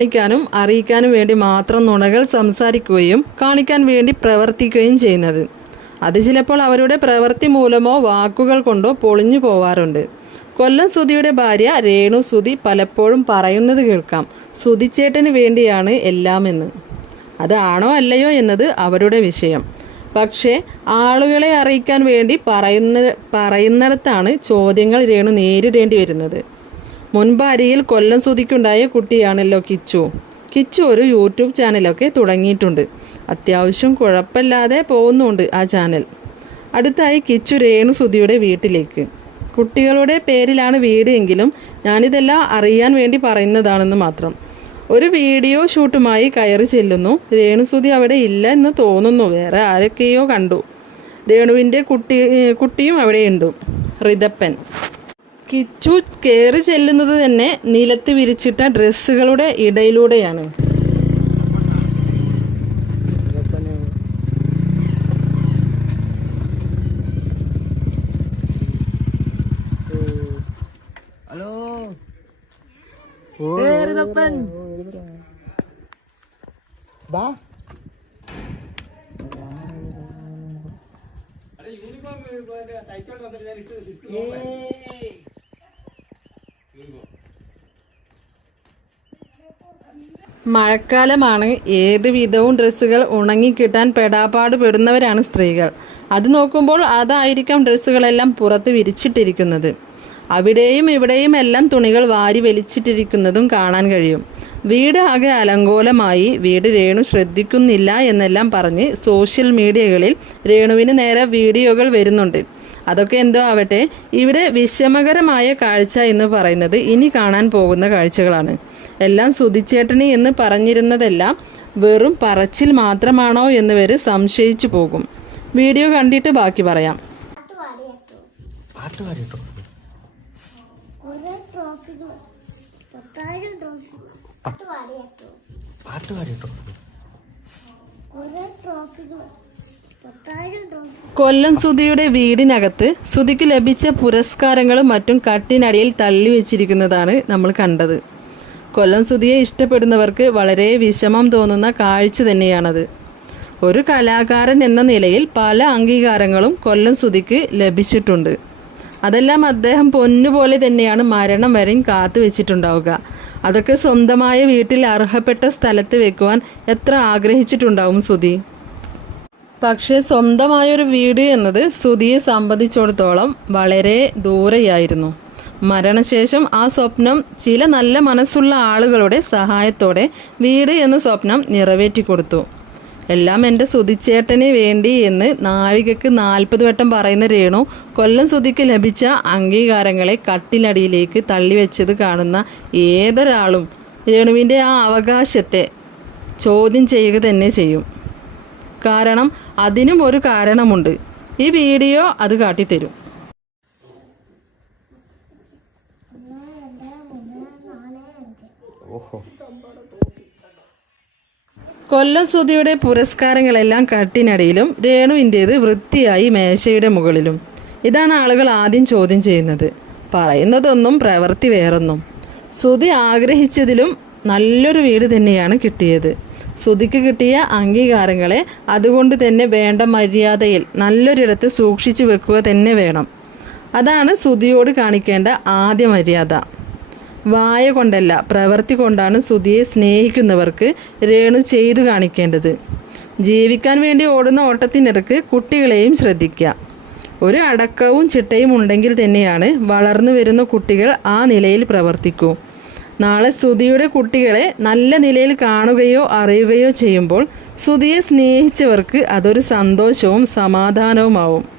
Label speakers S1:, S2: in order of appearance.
S1: കാണിക്കാനും അറിയിക്കാനും വേണ്ടി മാത്രം നുണകൾ സംസാരിക്കുകയും കാണിക്കാൻ വേണ്ടി പ്രവർത്തിക്കുകയും ചെയ്യുന്നത്. അത് ചിലപ്പോൾ അവരുടെ പ്രവൃത്തി മൂലമോ വാക്കുകൾ കൊണ്ടോ പൊളിഞ്ഞു പോവാറുണ്ട്. കൊല്ലം സുധിയുടെ ഭാര്യ രേണു സുധി പലപ്പോഴും പറയുന്നത് കേൾക്കാം. സുധിച്ചേട്ടന് വേണ്ടിയാണ് എല്ലാമെന്ന്. അതാണോ അല്ലയോ എന്നത് അവരുടെ വിഷയം. പക്ഷേ ആളുകളെ അറിയിക്കാൻ വേണ്ടി പറയുന്ന പറയുന്നിടത്താണ് ചോദ്യങ്ങൾ രേണു നേരിടേണ്ടി വരുന്നത്. മുൻഭാര്യയിൽ കൊല്ലം സുതിക്കുണ്ടായ കുട്ടിയാണല്ലോ കിച്ചു. കിച്ചു ഒരു യൂട്യൂബ് ചാനലൊക്കെ തുടങ്ങിയിട്ടുണ്ട്. അത്യാവശ്യം കുഴപ്പമില്ലാതെ പോകുന്നുണ്ട് ആ ചാനൽ. അടുത്തായി കിച്ചു രേണു സുതിയുടെ വീട്ടിലേക്ക്. കുട്ടികളുടെ പേരിലാണ് വീട് എങ്കിലും ഞാനിതെല്ലാം അറിയാൻ വേണ്ടി പറയുന്നതാണെന്ന് മാത്രം. ഒരു വീഡിയോ ഷൂട്ടുമായി കയറി ചെല്ലുന്നു. രേണുസുതി അവിടെ ഇല്ല എന്ന് തോന്നുന്നു. വേറെ ആരൊക്കെയോ കണ്ടു. രേണുവിന്റെ കുട്ടി കുട്ടിയും അവിടെയുണ്ട്. റിതപ്പൻ. കിച്ചു കയറി ചെല്ലുന്നത് തന്നെ നിലത്ത് വിരിച്ചിട്ട ഡ്രസ്സുകളുടെ ഇടയിലൂടെയാണ്.
S2: ഹലോ. ബാ.
S1: മഴക്കാലമാണ് ഏത് വിധവും ഡ്രസ്സുകൾ ഉണങ്ങിക്കിട്ടാൻ പെടാപ്പാട് പെടുന്നവരാണ് സ്ത്രീകൾ. അത് നോക്കുമ്പോൾ അതായിരിക്കാം ഡ്രസ്സുകളെല്ലാം പുറത്ത് വിരിച്ചിട്ടിരിക്കുന്നത്. അവിടെയും ഇവിടെയും എല്ലാം തുണികൾ വാരി വലിച്ചിട്ടിരിക്കുന്നതും കാണാൻ കഴിയും. വീട് ആകെ അലങ്കോലമായി. വീട് രേണു ശ്രദ്ധിക്കുന്നില്ല എന്നെല്ലാം പറഞ്ഞ് സോഷ്യൽ മീഡിയകളിൽ രേണുവിന് നേരെ വീഡിയോകൾ വരുന്നുണ്ട്. അതൊക്കെ എന്തോ ആവട്ടെ. ഇവിടെ വിഷമകരമായ കാഴ്ച എന്ന് പറയുന്നത് ഇനി കാണാൻ പോകുന്ന കാഴ്ചകളാണ്. എല്ലാം സുതിച്ചേട്ടനി എന്ന് പറഞ്ഞിരുന്നതെല്ലാം വെറും പറച്ചിൽ മാത്രമാണോ എന്ന് വരെ സംശയിച്ചു പോകും. വീഡിയോ കണ്ടിട്ട് ബാക്കി പറയാം.
S2: പാട്ട് പാടിട്ടോ
S1: കൊല്ലം സുധിയുടെ വീടിനകത്ത് സുധിക്ക് ലഭിച്ച പുരസ്കാരങ്ങളും മറ്റും കട്ടിനടിയിൽ തള്ളി വെച്ചിരിക്കുന്നതാണ് നമ്മൾ കണ്ടത്. കൊല്ലം സുധിയെ ഇഷ്ടപ്പെടുന്നവർക്ക് വളരെ വിഷമം തോന്നുന്ന കാഴ്ച തന്നെയാണത്. ഒരു കലാകാരൻ എന്ന നിലയിൽ പല അംഗീകാരങ്ങളും കൊല്ലം സുധിക്ക് ലഭിച്ചിട്ടുണ്ട്. അതെല്ലാം അദ്ദേഹം പൊന്നുപോലെ തന്നെയാണ് മരണം വരെയും കാത്തു വെച്ചിട്ടുണ്ടാവുക. അതൊക്കെ സ്വന്തമായ വീട്ടിൽ അർഹപ്പെട്ട സ്ഥലത്ത് വെക്കുവാൻ എത്ര ആഗ്രഹിച്ചിട്ടുണ്ടാവും സുധി? പക്ഷേ സ്വന്തമായൊരു വീട് എന്നത് സുധിയെ സംബന്ധിച്ചിടത്തോളം വളരെ ദൂരെയായിരുന്നു. മരണശേഷം ആ സ്വപ്നം ചില നല്ല മനസ്സുള്ള ആളുകളുടെ സഹായത്തോടെ വീട് എന്ന സ്വപ്നം നിറവേറ്റി കൊടുത്തു എല്ലാം എന്റെ സുതിച്ചേട്ടന് വേണ്ടി എന്ന് നാഴികക്ക് നാൽപ്പത് വട്ടം പറയുന്ന രേണു കൊല്ലം സുതിക്ക് ലഭിച്ച അംഗീകാരങ്ങളെ കട്ടിലടിയിലേക്ക് തള്ളിവെച്ചത് കാണുന്ന ഏതൊരാളും രേണുവിന്റെ ആ അവകാശത്തെ ചോദ്യം ചെയ്യുക തന്നെ ചെയ്യും. കാരണം അതിനും ഒരു കാരണമുണ്ട്. ഈ വീഡിയോ അത് കാട്ടിത്തരും. കൊല്ലം സുധിയുടെ പുരസ്കാരങ്ങളെല്ലാം കട്ടിനടിയിലും രേണുവിന്റേത് വൃത്തിയായി മേശയുടെ മുകളിലും. ഇതാണ് ആളുകൾ ആദ്യം ചോദ്യം ചെയ്യുന്നത്. പറയുന്നതൊന്നും പ്രവൃത്തി വേറൊന്നും. സുധി ആഗ്രഹിച്ചതിലും നല്ലൊരു വീട് തന്നെയാണ് കിട്ടിയത്. സുധിക്ക് കിട്ടിയ അംഗീകാരങ്ങളെ അതുകൊണ്ട് തന്നെ വേണ്ട മര്യാദയിൽ നല്ലൊരിടത്ത് സൂക്ഷിച്ചു വെക്കുക തന്നെ വേണം. അതാണ് ശ്രുതിയോട് കാണിക്കേണ്ട ആദ്യ മര്യാദ. വായ കൊണ്ടല്ല പ്രവൃത്തി കൊണ്ടാണ് ശ്രുതിയെ സ്നേഹിക്കുന്നവർക്ക് രേണു ചെയ്തു കാണിക്കേണ്ടത്. ജീവിക്കാൻ വേണ്ടി ഓടുന്ന ഓട്ടത്തിനിടക്ക് കുട്ടികളെയും ശ്രദ്ധിക്കുക. ഒരു അടക്കവും ചിട്ടയും ഉണ്ടെങ്കിൽ തന്നെയാണ് വളർന്നു വരുന്ന കുട്ടികൾ ആ നിലയിൽ പ്രവർത്തിക്കൂ. നാളെ സുധിയുടെ കുട്ടികളെ നല്ല നിലയിൽ കാണുകയോ അറിയുകയോ ചെയ്യുമ്പോൾ സുധിയെ സ്നേഹിച്ചവർക്ക് അതൊരു സന്തോഷവും സമാധാനവുമാവും.